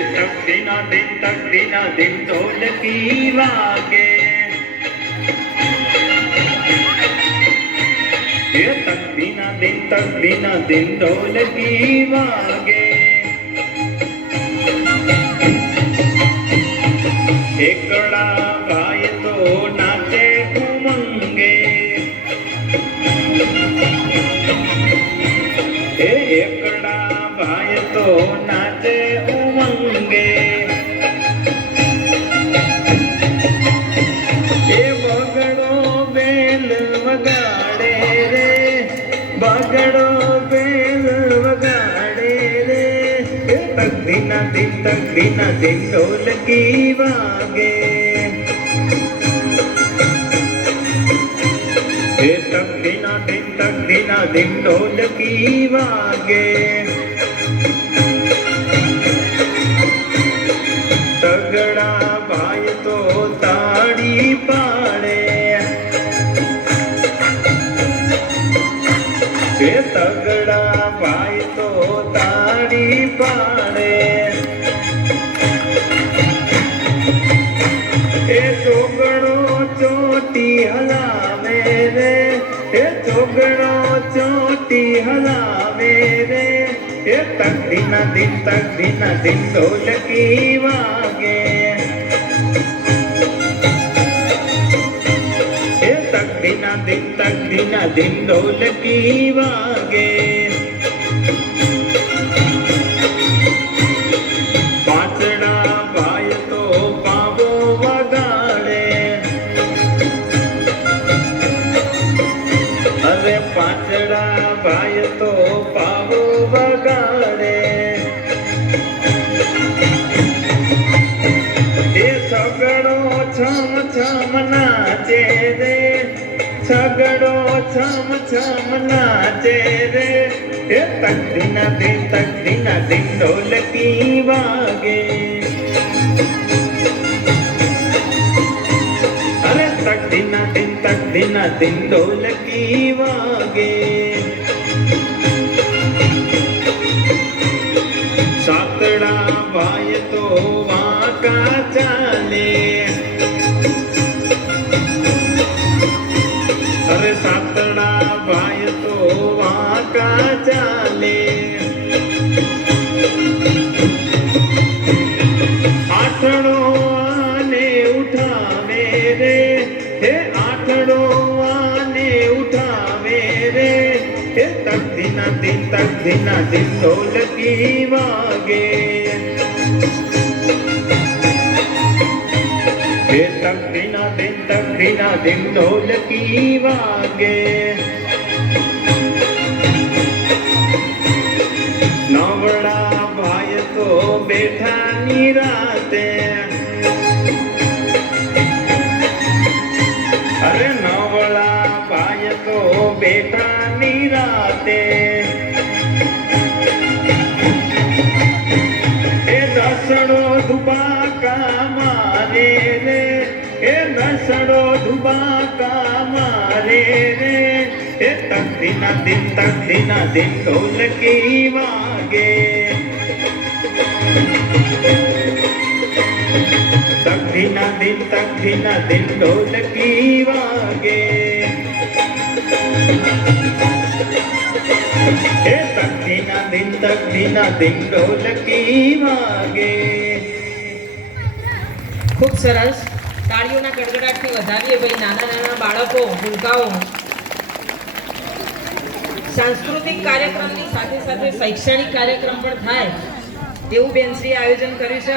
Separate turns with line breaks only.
Dana દિન તક Dana દિન ઢોલકી વાગે એ તક દિના દિન તક દિના દિન ઢોલકી વાગે એકડા ભાઈ તો નાચે ઉમંગે એકડા ભાઈ તો એ તકદીના દિન તકદીના દિન ઢોલકી વાગે હે તકદીના દિન તકદીના દિન ઢોલકી વાગે તગડા ભાઈ તો તાળી પાડે હે તગડા ભાઈ હલાવે રે એ તકદીના દિન તકદીના દિન ઢોલકી વાગે. એ તકદીના દિન તકદીના દિન ઢોલકી વાગે. છમ છમ નાચે રે. એ તકદીના દિન તકદીના દે ઢોલકી વાગે. અરે તકદીના દિન તકદીના દિન ઢોલકી વાગે. આઠડો આને ઉઠાવે રે. હે તકદીના દિન તકદીના દિન ઢોલકી વાગે. હે તકદીના દિન તકદીના દિન ઢોલકી વાગે. નિરાતે એ દસડો ધુબાકા કામારે રે. એ દસડો ધુબાકા કામારે રે. એ તકદીના દિન તકદીના દિન ઢોલકી વાગે. તકદીના દિન તકદીના દિન ઢોલકી વાગે. એ તકદીના દિન તકદીના દિન ઢોલકી વાગે.
ખૂબ સરસ. તાળીઓના ગડગડાટથી વધારીએ ભાઈ નાના નાના બાળકો, ભૂલકાઓ. સાંસ્કૃતિક કાર્યક્રમની સાથે સાથે શૈક્ષણિક કાર્યક્રમ પણ થાય. એવું બેનશ્રીએ આયોજન કર્યું છે.